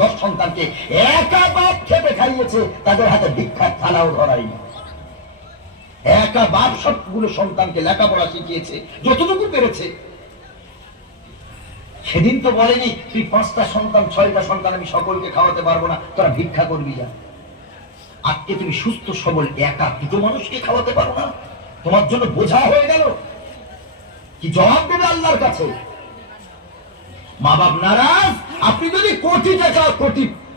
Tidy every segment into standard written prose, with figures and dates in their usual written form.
10 সন্তানকে একা বাপ খেপে খাইয়েছে, তাদের হাতে ভিক্ষার থালাও ধরাই। একা বাপ সবগুলো সন্তানকে লেখাপড়া শিখিয়েছে যতটুকু পেরেছে। সেদিন তো বলেনি তুই 5টা সন্তান 6টা সন্তান আমি সকলকে খাওয়াতে পারবো না, তোরা ভিক্ষা করবি যা। আজকে তুমি সুস্থ সবল একা দুটো মানুষকে খাওয়াতে পারো না, তোমার জন্য বোঝা হয়ে গেল। কি জবাব দেবে আল্লাহর কাছে? মা বাপ নারাজ, আপনি যদি কোটি টাকা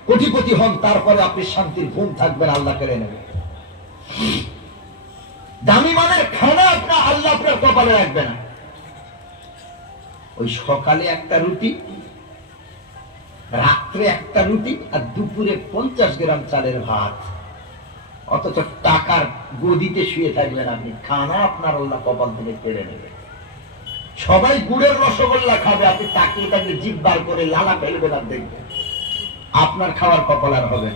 কোটিপতি হন, তারপরে আপনি শান্তির ঘুম থাকবেন, আল্লাহ কেড়ে নেবে। দামি মানের খানা আপনার আল্লাহ আপনার কপালে রাখবে না। ওই সকালে একটা রুটি, রাত্রে একটা রুটি, আর দুপুরে 50 গ্রাম চালের ভাত, অথচ টাকার গদিতে শুয়ে থাকবেন আপনি, খানা আপনার আল্লাহ কপাল থেকে কেড়ে নেবে। সবাই গুড়ের রসগোল্লা খাবে, আপনি তাকিয়ে তাকে জিভ বার করে লালা ফেলবেন আর দেখবেন আপনার খাওয়ার কপাল আর হবে।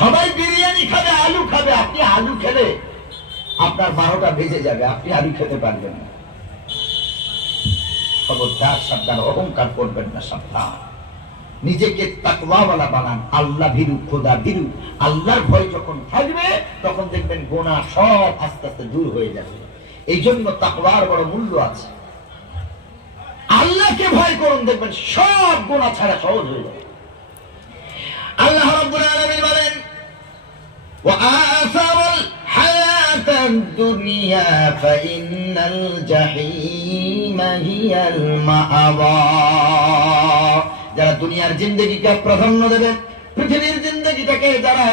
সবাই বিরিয়ানি খাবে, আলু খাবে, আপনি আলু খেলে আপনার 12টা বেজে যাবে, আপনি আলু খেতে পারবেন না। খবরদার, সাবধান, অহংকার করবেন না, সাবধান। নিজেকে তাকওয়াওয়ালা বানান, আল্লাহ ভীরু, খোদা ভীরু। আল্লাহর ভয় যখন থাকবে তখন দেখবেন গুনাহ সব আস্তে আস্তে দূর হয়ে যাবে। এই জন্য তাকওয়ার বড় মূল্য আছে। আল্লাহকে ভয় করুন, দেখবেন সব গুনাহ ছাড়া সহজ হয়ে যাবে। আল্লাহ রাব্বুল আলামিন বলেন, ওয়া আসারুল হায়াতাদ দুনিয়া ফাইন্নাল জাহিমা হিয়াল মাআওয়া। যারা দুনিয়ার জিন্দেগিকে প্রাধান্য দেবে, পৃথিবীর জিন্দেগিটাকে যারা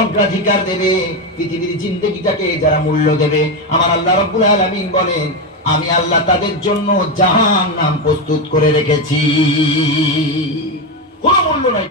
অগ্রাধিকার দেবে, পৃথিবীর জিন্দেগিটাকে যারা মূল্য দেবে, আমার আল্লাহ রাব্বুল আলামিন বলেন আমি আল্লাহ তাদের জন্য জাহান্নাম প্রস্তুত করে রেখেছি। কোনো মূল্য নাই।